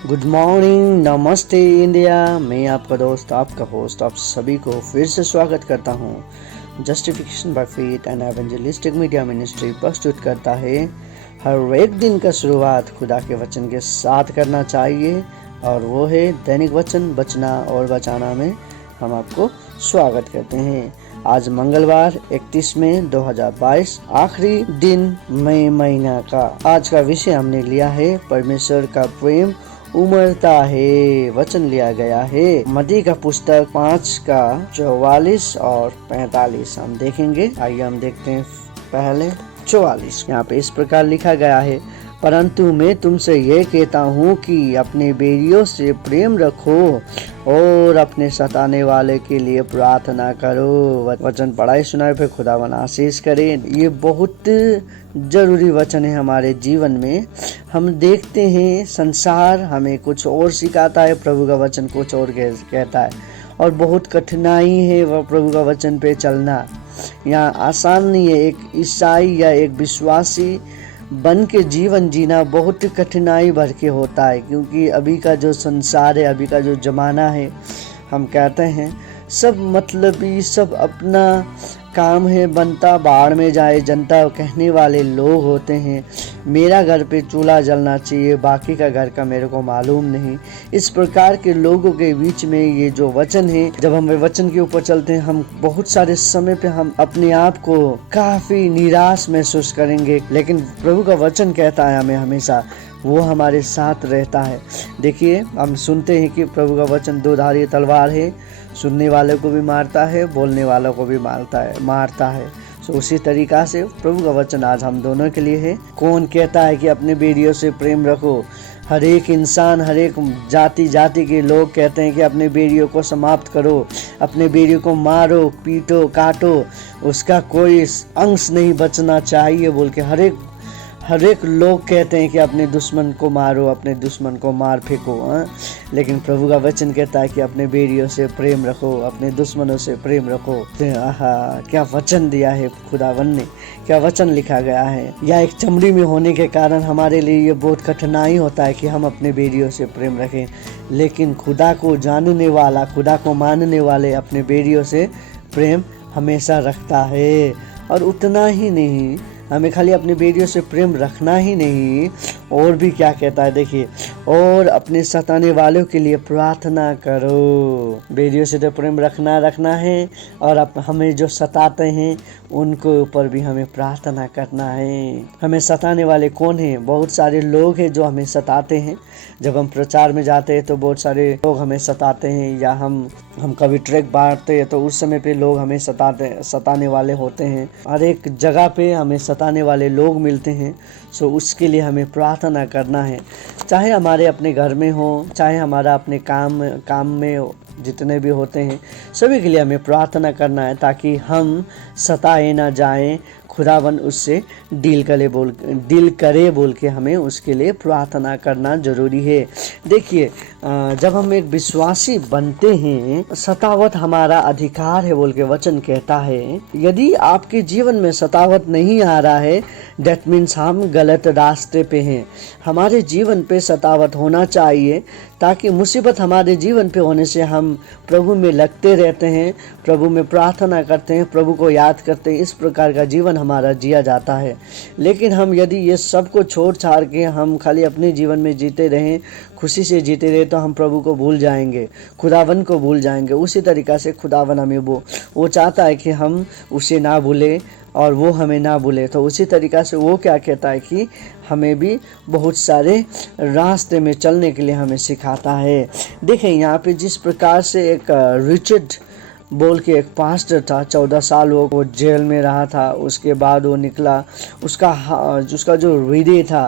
Good morning, नमस्ते India. मैं आपका दोस्त, आपका होस्ट, आप सभी को फिर से स्वागत करता हूँ। Justification by faith and evangelistic media ministry प्रस्तुत करता है हर एक दिन का शुरुआत खुदा के वचन के साथ करना चाहिए, और वो है दैनिक वचन बचना और बचाना में हम आपको स्वागत करते हैं। आज मंगलवार 31 मई 2022, आखिरी दिन मई महीना का। आज का विषय हमने लिया है परमेश्वर का प्रेम उमड़ता है। वचन लिया गया है मत्ती का पुस्तक 5 का 44 और 45। हम देखेंगे, आइए हम देखते हैं। पहले 44 यहाँ पे इस प्रकार लिखा गया है, परंतु मैं तुमसे यह कहता हूँ कि अपने बेरियों से प्रेम रखो और अपने सताने वाले के लिए प्रार्थना करो। वचन पढ़ाई सुनाए पे खुदावन आशीष करे। ये बहुत जरूरी वचन है हमारे जीवन में। हम देखते हैं संसार हमें कुछ और सिखाता है, प्रभु का वचन कुछ और कहता है, और बहुत कठिनाई है वह प्रभु का वचन पे चलना। यहाँ आसान नहीं है। एक ईसाई या एक विश्वासी बन के जीवन जीना बहुत कठिनाई भर के होता है, क्योंकि अभी का जो संसार है, अभी का जो जमाना है, हम कहते हैं सब मतलबी, सब अपना काम है बनता बाढ़ में जाए जनता कहने वाले लोग होते हैं। मेरा घर पे चूल्हा जलना चाहिए, बाकी का घर का मेरे को मालूम नहीं। इस प्रकार के लोगों के बीच में ये जो वचन है, जब हम वचन के ऊपर चलते हैं, हम बहुत सारे समय पे हम अपने आप को काफी निराश महसूस करेंगे, लेकिन प्रभु का वचन कहता है हमें हमेशा वो हमारे साथ रहता है। देखिए, हम सुनते हैं कि प्रभु का वचन दो धारी तलवार है, सुनने वाले को भी मारता है, बोलने वालों को भी मारता है। सो उसी तरीका से प्रभु का वचन आज हम दोनों के लिए है। कौन कहता है कि अपने बेरियों से प्रेम रखो? हर एक इंसान, हर एक जाति के लोग कहते हैं कि अपने बेरियों को समाप्त करो, अपने बेरियों को मारो, पीटो, काटो, उसका कोई अंश नहीं बचना चाहिए बोल के हर एक लोग कहते हैं कि अपने दुश्मन को मारो, अपने दुश्मन को मार फेंको। लेकिन प्रभु का वचन कहता है कि अपने बेरियों से प्रेम रखो, अपने दुश्मनों से प्रेम रखो। आहा, क्या वचन दिया है खुदावन ने, क्या वचन लिखा गया है। या एक चमड़ी में होने के कारण हमारे लिए ये बहुत कठिनाई होता है कि हम अपने बेरियों से प्रेम रखें, लेकिन खुदा को जानने वाला, खुदा को मानने वाले अपने बेरियों से प्रेम हमेशा रखता है। और उतना ही नहीं, हमें खाली अपने बेरियों से प्रेम रखना ही नहीं, और भी क्या कहता है देखिए, और अपने सताने वालों के लिए प्रार्थना करो। बेरियों से तो प्रेम रखना है, और हमें जो सताते हैं उनको ऊपर भी हमें प्रार्थना करना है। हमें सताने वाले कौन हैं? बहुत सारे लोग हैं जो हमें सताते हैं। जब हम प्रचार में जाते हैं तो बहुत सारे लोग हमें सताते हैं, या हम कभी ट्रैक बांटते हैं तो उस समय पे लोग हमें सताने वाले होते हैं। हर एक जगह पे हमें सताने वाले लोग मिलते हैं। सो उसके लिए हमें प्रार्थना करना है, चाहे हमारे अपने घर में हो, चाहे हमारा अपने काम में जितने भी होते हैं, सभी के लिए हमें प्रार्थना करना है, ताकि हम सताए ना जाएं। खुदावन उससे डील करे बोल के हमें उसके लिए प्रार्थना करना जरूरी है। देखिए, जब हम एक विश्वासी बनते हैं, सतावट हमारा अधिकार है बोल के वचन कहता है। यदि आपके जीवन में सतावट नहीं आ रहा है, दैट मीन्स हम गलत रास्ते पे हैं। हमारे जीवन पे सतावट होना चाहिए, ताकि मुसीबत हमारे जीवन पे होने से हम प्रभु में लगते रहते हैं, प्रभु में प्रार्थना करते हैं, प्रभु को याद करते हैं। इस प्रकार का जीवन हमारा जिया जाता है। लेकिन हम यदि ये सब को छोड़ छाड़ के हम खाली अपने जीवन में जीते रहें, खुशी से जीते रहे, तो हम प्रभु को भूल जाएंगे, खुदावन को भूल जाएंगे। उसी तरीक़ा से खुदावन हमें वो चाहता है कि हम उसे ना भूलें और वो हमें ना भूले। तो उसी तरीक़ा से वो क्या कहता है कि हमें भी बहुत सारे रास्ते में चलने के लिए हमें सिखाता है। देखें, यहाँ पे जिस प्रकार से एक रिचर्ड बोल के एक पास्टर था, 14 साल वो जेल में रहा था। उसके बाद वो निकला, उसका जो हृदय था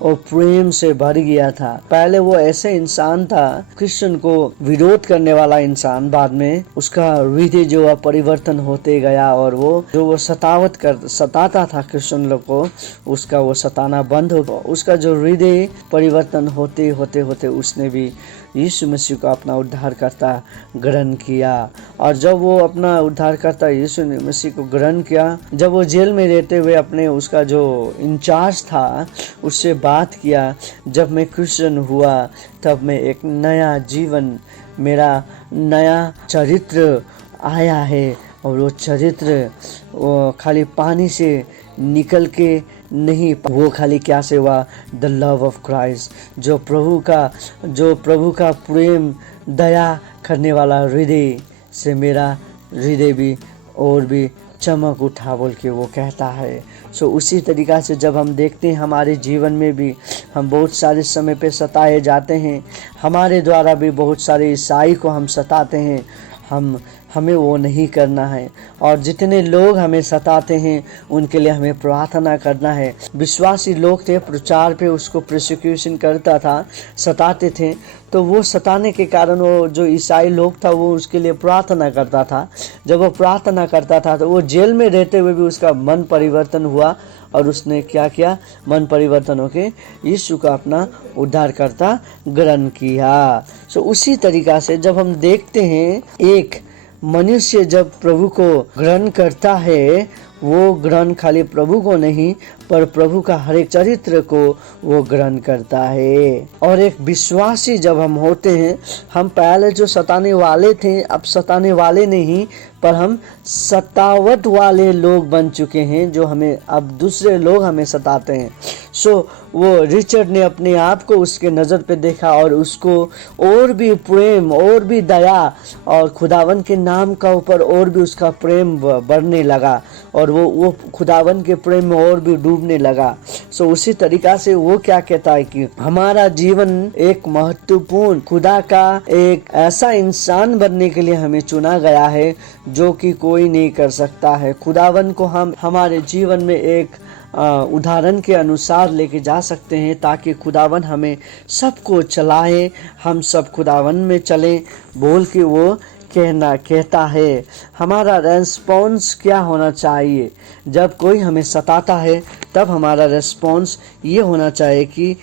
वो प्रेम से भर गया था। पहले वो ऐसे इंसान था, क्रिश्चियन को विरोध करने वाला इंसान, बाद में उसका हृदय जो परिवर्तन होते गया, और वो सताता था क्रिश्चियन लोग को, उसका वो सताना बंद हो गया। उसका जो हृदय परिवर्तन होते होते उसने भी यीशु मसीह को अपना उद्धारकर्ता ग्रहण किया। और जब वो अपना उद्धारकर्ता यीशु मसीह को ग्रहण किया, जब वो जेल में रहते हुए अपने उसका जो इंचार्ज था उससे बात किया, जब मैं क्रिश्चियन हुआ तब मैं एक नया जीवन, मेरा नया चरित्र आया है। और वो चरित्र वो खाली पानी से निकल के नहीं, वो खाली क्या से हुआ, द लव ऑफ क्राइस्ट, जो प्रभु का प्रेम दया करने वाला हृदय से मेरा हृदय भी और भी चमक उठा बोल के वो कहता है। सो उसी तरीक़ा से जब हम देखते हैं हमारे जीवन में भी हम बहुत सारे समय पे सताए जाते हैं, हमारे द्वारा भी बहुत सारे ईसाई को हम सताते हैं, हमें वो नहीं करना है। और जितने लोग हमें सताते हैं उनके लिए हमें प्रार्थना करना है। विश्वासी लोग थे, प्रचार पे उसको प्रोसिक्यूशन करता था, सताते थे, तो वो सताने के कारण वो जो ईसाई लोग था वो उसके लिए प्रार्थना करता था। जब वो प्रार्थना करता था तो वो जेल में रहते हुए भी उसका मन परिवर्तन हुआ और उसने क्या किया, मन परिवर्तन होके यीशु का अपना उद्धारकर्ता ग्रहण किया। सो उसी तरीक़ा से जब हम देखते हैं एक मनुष्य जब प्रभु को ग्रहण करता है, वो ग्रहण खाली प्रभु को नहीं पर प्रभु का हर एक चरित्र को वो ग्रहण करता है। और एक विश्वासी जब हम होते हैं, हम पहले जो सताने वाले थे अब सताने वाले नहीं पर हम सतावट वाले लोग बन चुके हैं, जो हमें अब दूसरे लोग हमें सताते हैं। सो वो रिचर्ड ने अपने आप को उसके नज़र पे देखा और उसको और भी प्रेम और भी दया और खुदावन के नाम का ऊपर और भी उसका प्रेम बढ़ने लगा और वो खुदावन के प्रेम में और भी डूबने लगा। सो उसी तरीक़ा से वो क्या कहता है कि हमारा जीवन एक महत्वपूर्ण खुदा का एक ऐसा इंसान बनने के लिए हमें चुना गया है जो कि कोई नहीं कर सकता है। खुदावन को हम हमारे जीवन में एक उदाहरण के अनुसार लेके जा सकते हैं ताकि खुदावन हमें सबको चलाए, हम सब खुदावन में चलें बोल के वो कहता है। हमारा रेस्पॉन्स क्या होना चाहिए जब कोई हमें सताता है, तब हमारा रेस्पॉन्स ये होना चाहिए कि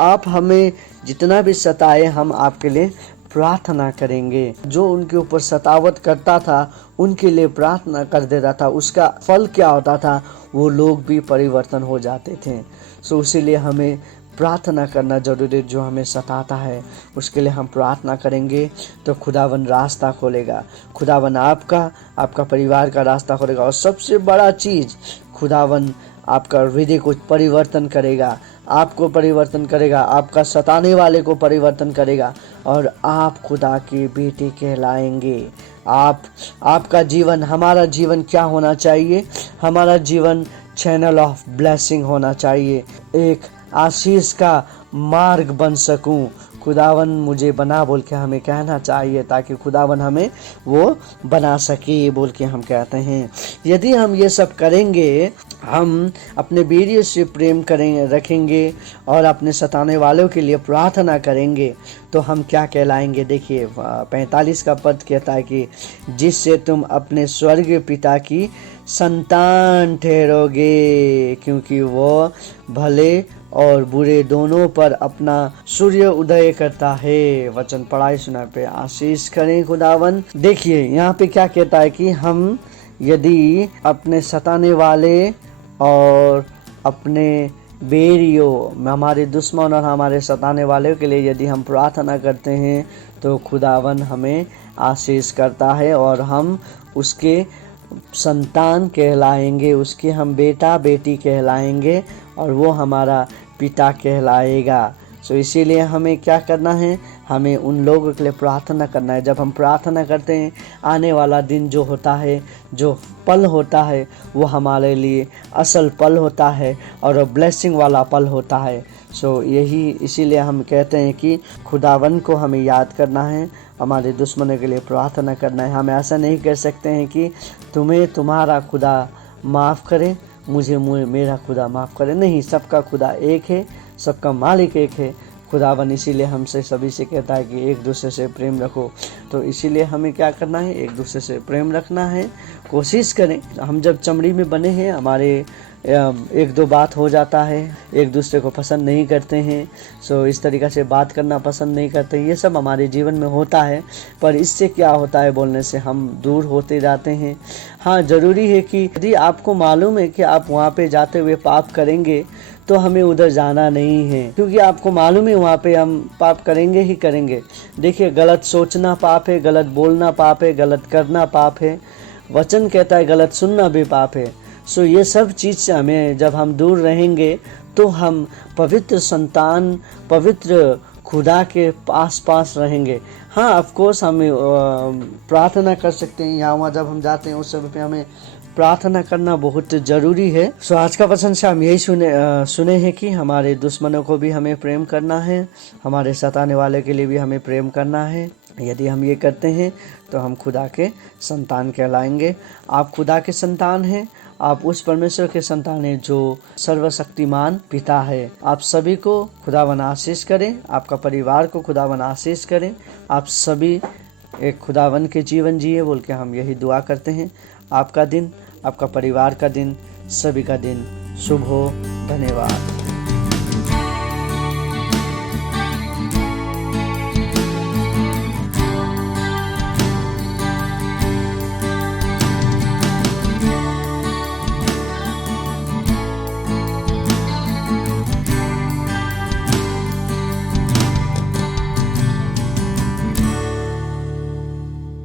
आप हमें जितना भी सताए हम आपके लिए प्रार्थना करेंगे। जो उनके ऊपर सतावट करता था उनके लिए प्रार्थना कर देता था, उसका फल क्या होता था, वो लोग भी परिवर्तन हो जाते थे। सो इसीलिए हमें प्रार्थना करना जरूरी। जो हमें सताता है उसके लिए हम प्रार्थना करेंगे तो खुदावन रास्ता खोलेगा, खुदावन आपका परिवार का रास्ता खोलेगा। और सबसे बड़ा चीज़, खुदावन आपका हृदय को परिवर्तन करेगा, आपको परिवर्तन करेगा, आपका सताने वाले को परिवर्तन करेगा और आप खुदा के बेटे कहलाएंगे। आपका जीवन, हमारा जीवन क्या होना चाहिए, हमारा जीवन चैनल ऑफ ब्लेसिंग होना चाहिए, एक आशीष का मार्ग बन सकूं। खुदावन मुझे बना बोल के हमें कहना चाहिए ताकि खुदावन हमें वो बना सके बोल के हम कहते हैं। यदि हम ये सब करेंगे, हम अपने वीर्य से प्रेम रखेंगे और अपने सताने वालों के लिए प्रार्थना करेंगे तो हम क्या कहलाएंगे। देखिए 45 का पद कहता है कि जिससे तुम अपने स्वर्गीय पिता की संतान ठहरोगे, क्योंकि वो भले और बुरे दोनों पर अपना सूर्य उदय करता है। वचन पढ़ाई सुना पे आशीष करें खुदावन। देखिए यहाँ पे क्या कहता है कि हम यदि अपने सताने वाले और अपने बैरियों, हमारे दुश्मन और हमारे सताने वाले के लिए यदि हम प्रार्थना करते हैं तो खुदावन हमें आशीष करता है और हम उसके संतान कहलाएंगे, उसके हम बेटा बेटी कहलाएंगे और वो हमारा पिता कहलाएगा। सो इसीलिए हमें क्या करना है, हमें उन लोगों के लिए प्रार्थना करना है। जब हम प्रार्थना करते हैं, आने वाला दिन जो होता है, जो पल होता है, वो हमारे लिए असल पल होता है और ब्लेसिंग वाला पल होता है। सो यही इसीलिए हम कहते हैं कि खुदावन को हमें याद करना है, हमारे दुश्मनों के लिए प्रार्थना करना है। हम ऐसा नहीं कह सकते हैं कि तुम्हें तुम्हारा खुदा माफ़ करे, मुझे मेरा खुदा माफ़ करे। नहीं, सबका खुदा एक है, सबका मालिक एक है खुदावन। इसीलिए हमसे सभी से कहता है कि एक दूसरे से प्रेम रखो। तो इसीलिए हमें क्या करना है, एक दूसरे से प्रेम रखना है, कोशिश करें। हम जब चमड़ी में बने हैं, हमारे एक दो बात हो जाता है, एक दूसरे को पसंद नहीं करते हैं, सो इस तरीक़े से बात करना पसंद नहीं करते, ये सब हमारे जीवन में होता है। पर इससे क्या होता है, बोलने से हम दूर होते जाते हैं। हाँ, ज़रूरी है कि यदि आपको मालूम है कि आप वहाँ पे जाते हुए पाप करेंगे तो हमें उधर जाना नहीं है, क्योंकि आपको मालूम है वहाँ पे हम पाप करेंगे ही करेंगे। देखिए, गलत सोचना पाप है, गलत बोलना पाप है, गलत करना पाप है। वचन कहता है गलत सुनना भी पाप है। सो ये सब चीज़ से हमें, जब हम दूर रहेंगे तो हम पवित्र संतान, पवित्र खुदा के पास रहेंगे। हाँ, ऑफ कोर्स हम प्रार्थना कर सकते हैं, यहाँ वहाँ जब हम जाते हैं उस समय पे हमें प्रार्थना करना बहुत ज़रूरी है। सो आज का वचन से हम यही सुने हैं कि हमारे दुश्मनों को भी हमें प्रेम करना है, हमारे सताने वाले के लिए भी हमें प्रेम करना है। यदि हम ये करते हैं तो हम खुदा के संतान कहलाएंगे। आप खुदा के संतान हैं, आप उस परमेश्वर के संतान हैं जो सर्वशक्तिमान पिता है। आप सभी को खुदावन आशीष करें, आपका परिवार को खुदावन आशीष करें, आप सभी एक खुदावन के जीवन जिए बोल के हम यही दुआ करते हैं। आपका दिन, आपका परिवार का दिन, सभी का दिन शुभ हो। धन्यवाद।